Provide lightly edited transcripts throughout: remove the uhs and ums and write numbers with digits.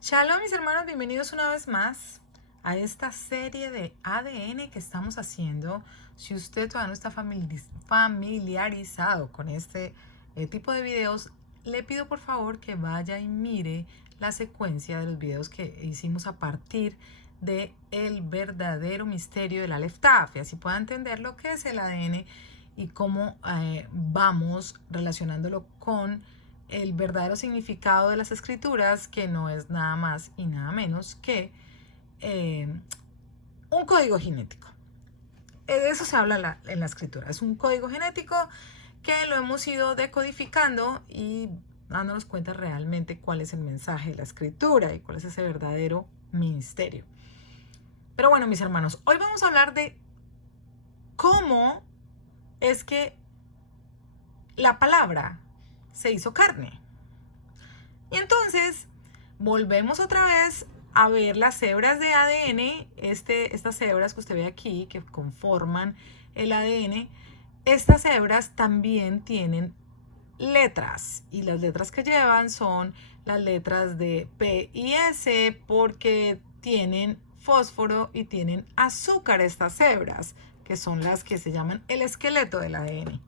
Shalom mis hermanos, bienvenidos una vez más a esta serie de ADN que estamos haciendo. Si usted todavía no está familiarizado con este tipo de videos, le pido por favor que vaya y mire la secuencia de los videos que hicimos a partir de el verdadero misterio del Aleph Taf, y así pueda entender lo que es el ADN y cómo vamos relacionándolo con el verdadero significado de las escrituras, que no es nada más y nada menos que un código genético. De eso se habla en la escritura. Es un código genético que lo hemos ido decodificando y dándonos cuenta realmente cuál es el mensaje de la escritura y cuál es ese verdadero misterio. Pero bueno, mis hermanos, hoy vamos a hablar de cómo es que la palabra se hizo carne. Y entonces volvemos otra vez a ver las hebras de ADN, estas hebras que usted ve aquí, que conforman el ADN. Estas hebras también tienen letras, y las letras que llevan son las letras de P y S, porque tienen fósforo y tienen azúcar estas hebras, que son las que se llaman el esqueleto del ADN.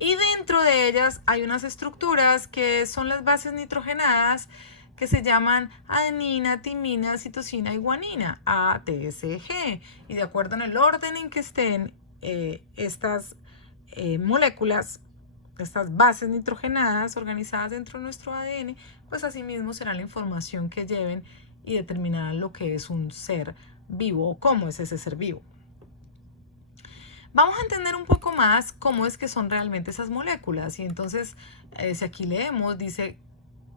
Y dentro de ellas hay unas estructuras que son las bases nitrogenadas, que se llaman adenina, timina, citosina y guanina, A, T, C, G. Y de acuerdo en el orden en que estén estas moléculas, estas bases nitrogenadas organizadas dentro de nuestro ADN, pues así mismo será la información que lleven y determinarán lo que es un ser vivo o cómo es ese ser vivo. Vamos a entender un poco más cómo es que son realmente esas moléculas. Y entonces, si aquí leemos, dice,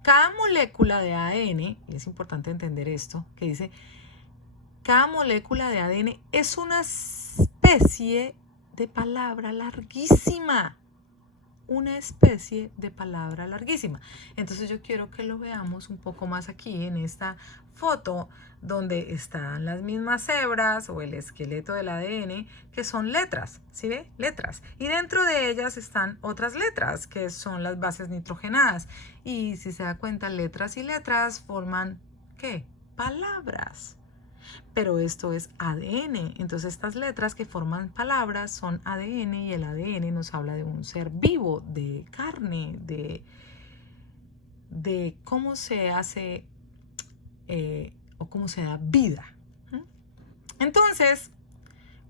cada molécula de ADN, y es importante entender esto, que dice, cada molécula de ADN es una especie de palabra larguísima. Una especie de palabra larguísima. Entonces yo quiero que lo veamos un poco más aquí en esta foto, donde están las mismas hebras o el esqueleto del ADN, que son letras, ¿sí ve? Letras. Y dentro de ellas están otras letras, que son las bases nitrogenadas. Y si se da cuenta, letras y letras forman, ¿qué? Palabras. Pero esto es ADN. Entonces estas letras que forman palabras son ADN, y el ADN nos habla de un ser vivo, de carne, de cómo se hace o cómo se da vida. Entonces,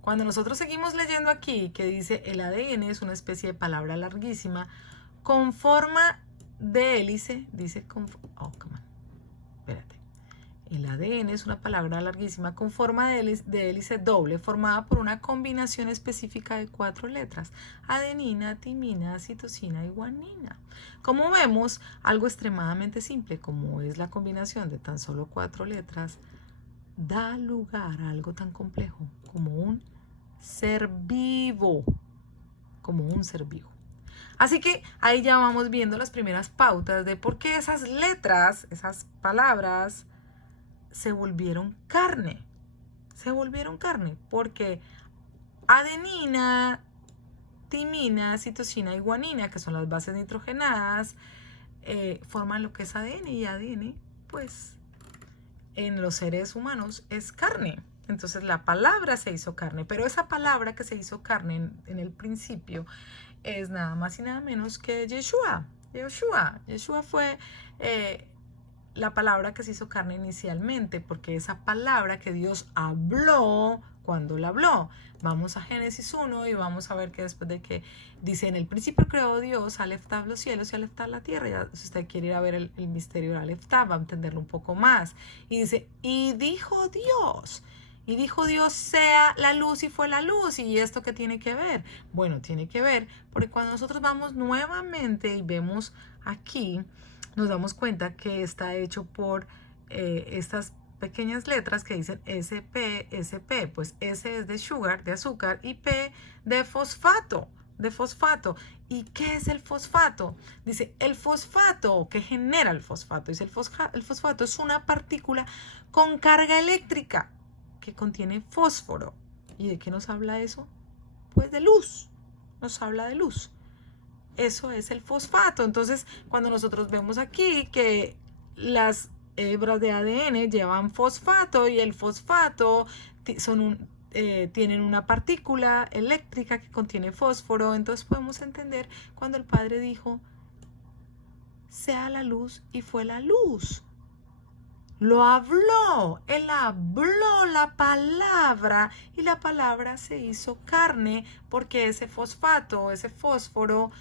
cuando nosotros seguimos leyendo aquí que dice el ADN es una especie de palabra larguísima con forma de hélice, dice, espérate. El ADN es una palabra larguísima con forma de hélice doble, formada por una combinación específica de 4 letras: adenina, timina, citosina y guanina. Como vemos, algo extremadamente simple, como es la combinación de tan solo 4 letras, da lugar a algo tan complejo como un ser vivo. Como un ser vivo. Así que ahí ya vamos viendo las primeras pautas de por qué esas letras, esas palabras, se volvieron carne. Se volvieron carne porque adenina, timina, citosina y guanina, que son las bases nitrogenadas, forman lo que es ADN, y ADN, pues, en los seres humanos es carne. Entonces la palabra se hizo carne, pero esa palabra que se hizo carne en el principio es nada más y nada menos que Yeshua. Yeshua fue la palabra que se hizo carne inicialmente, porque esa palabra que Dios habló, cuando la habló. Vamos a Génesis 1 y vamos a ver que después de que dice, en el principio creó Dios, Aleph Tav los cielos y Aleph Tav la tierra. Ya, si usted quiere ir a ver el misterio de Aleph Tav, va a entenderlo un poco más. Y dice, y dijo Dios, sea la luz, y fue la luz. ¿Y esto qué tiene que ver? Bueno, tiene que ver porque cuando nosotros vamos nuevamente y vemos aquí, nos damos cuenta que está hecho por estas pequeñas letras que dicen SP, SP. Pues S es de sugar, de azúcar, y P de fosfato, de fosfato. ¿Y qué es el fosfato? Dice, el fosfato, ¿qué genera el fosfato? Dice, el fosfato es una partícula con carga eléctrica que contiene fósforo. ¿Y de qué nos habla eso? Pues de luz, nos habla de luz. Eso es el fosfato. Entonces, cuando nosotros vemos aquí que las hebras de ADN llevan fosfato y el fosfato tienen una partícula eléctrica que contiene fósforo. Entonces podemos entender cuando el Padre dijo, sea la luz, y fue la luz. Lo habló, él habló la palabra y la palabra se hizo carne porque ese fosfato, ese fósforo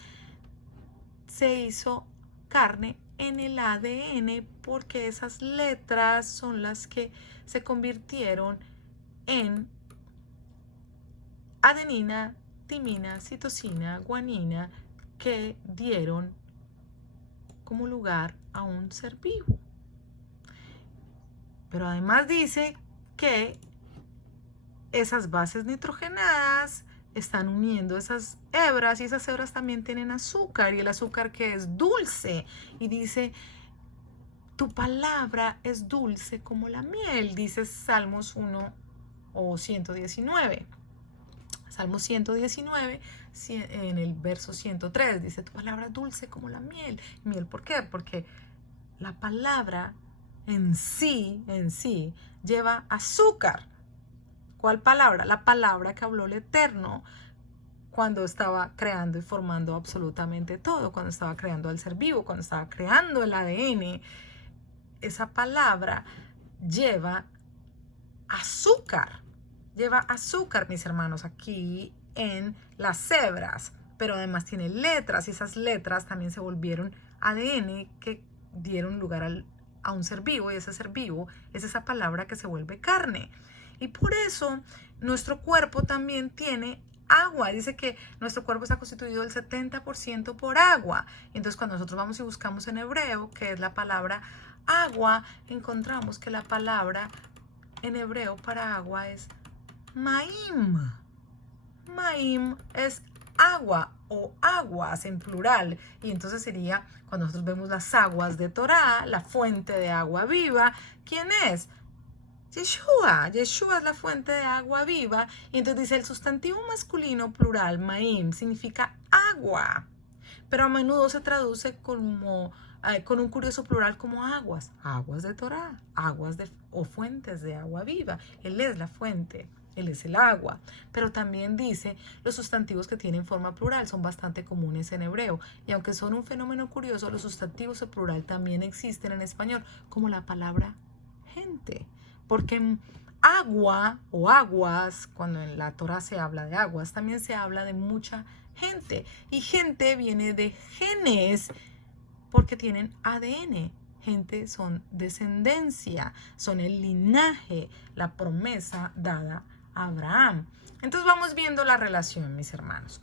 se hizo carne en el ADN porque esas letras son las que se convirtieron en adenina, timina, citosina, guanina, que dieron como lugar a un ser vivo. Pero además dice que esas bases nitrogenadas están uniendo esas hebras y esas hebras también tienen azúcar, y el azúcar que es dulce, y dice, tu palabra es dulce como la miel, dice Salmos 1 o 119. Salmo 119, en el verso 103, dice, tu palabra es dulce como la miel. ¿Miel por qué? Porque la palabra en sí lleva azúcar. ¿Cuál palabra? La palabra que habló el Eterno cuando estaba creando y formando absolutamente todo, cuando estaba creando al ser vivo, cuando estaba creando el ADN. Esa palabra lleva azúcar. Lleva azúcar, mis hermanos, aquí en las hebras, pero además tiene letras, y esas letras también se volvieron ADN que dieron lugar a un ser vivo, y ese ser vivo es esa palabra que se vuelve carne. Y por eso nuestro cuerpo también tiene agua. Dice que nuestro cuerpo está constituido del 70% por agua. Entonces cuando nosotros vamos y buscamos en hebreo, que es la palabra agua, encontramos que la palabra en hebreo para agua es Maim. Maim es agua o aguas en plural, y entonces sería, cuando nosotros vemos las aguas de Torá, la fuente de agua viva, ¿quién es? Yeshua. Yeshua es la fuente de agua viva, y entonces dice el sustantivo masculino plural, Maim, significa agua, pero a menudo se traduce como con un curioso plural como aguas de Torá, o fuentes de agua viva. Él es la fuente. Él es el agua, pero también dice los sustantivos que tienen forma plural son bastante comunes en hebreo, y aunque son un fenómeno curioso, los sustantivos en plural también existen en español, como la palabra gente, porque agua o aguas, cuando en la Torá se habla de aguas, también se habla de mucha gente, y gente viene de genes porque tienen ADN. Gente son descendencia, son el linaje, la promesa dada a Abraham. Entonces vamos viendo la relación, mis hermanos.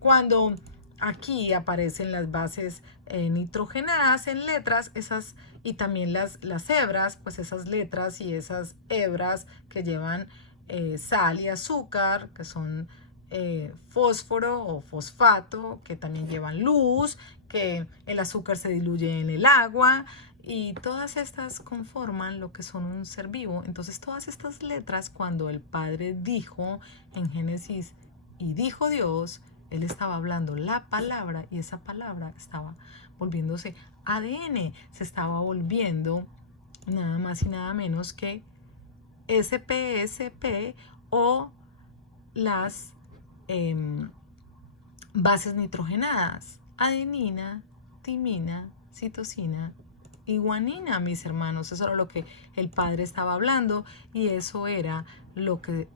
Cuando aquí aparecen las bases nitrogenadas en letras, esas, y también las hebras, pues esas letras y esas hebras que llevan sal y azúcar, que son fósforo o fosfato, que también llevan luz, que el azúcar se diluye en el agua, y todas estas conforman lo que son un ser vivo. Entonces todas estas letras, cuando el Padre dijo en Génesis, y dijo Dios, Él estaba hablando la palabra, y esa palabra estaba volviéndose ADN, se estaba volviendo nada más y nada menos que SPSP, o las bases nitrogenadas, adenina, timina, citosina y guanina, mis hermanos. Eso era lo que el Padre estaba hablando, y eso era lo que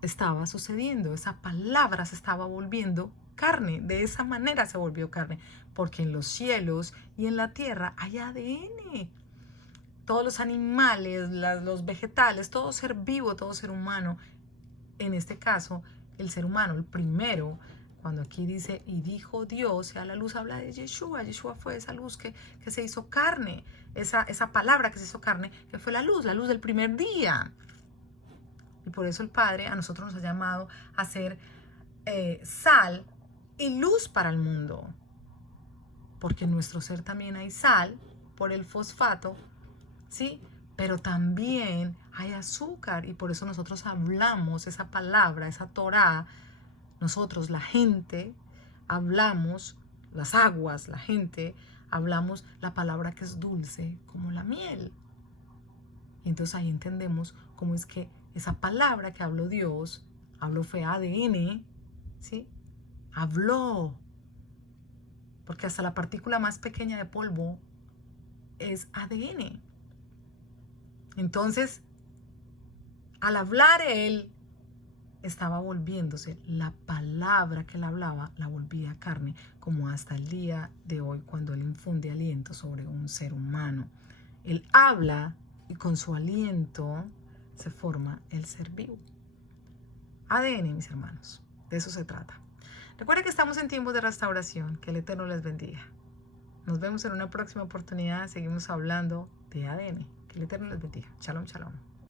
estaba sucediendo. Esa palabra se estaba volviendo carne, de esa manera se volvió carne, porque en los cielos y en la tierra hay ADN. Todos los animales, los vegetales, todo ser vivo, todo ser humano, en este caso el ser humano, el primero, cuando aquí dice, y dijo Dios, a la luz, habla de Yeshua. Yeshua fue esa luz que se hizo carne, esa palabra que se hizo carne, que fue la luz del primer día. Y por eso el Padre a nosotros nos ha llamado a ser sal y luz para el mundo. Porque en nuestro ser también hay sal por el fosfato, ¿sí? Pero también hay azúcar, y por eso nosotros hablamos esa palabra, esa Torá. Nosotros, la gente, hablamos, las aguas, la gente, hablamos la palabra que es dulce como la miel. Y entonces ahí entendemos cómo es que esa palabra que habló Dios, habló fue ADN, ¿sí? Habló. Porque hasta la partícula más pequeña de polvo es ADN. Entonces, al hablar él, estaba volviéndose, la palabra que él hablaba, la volvía carne, como hasta el día de hoy, cuando él infunde aliento sobre un ser humano. Él habla y con su aliento se forma el ser vivo. ADN, mis hermanos, de eso se trata. Recuerden que estamos en tiempos de restauración. Que el Eterno les bendiga. Nos vemos en una próxima oportunidad. Seguimos hablando de ADN. Que el Eterno les bendiga. Shalom, shalom.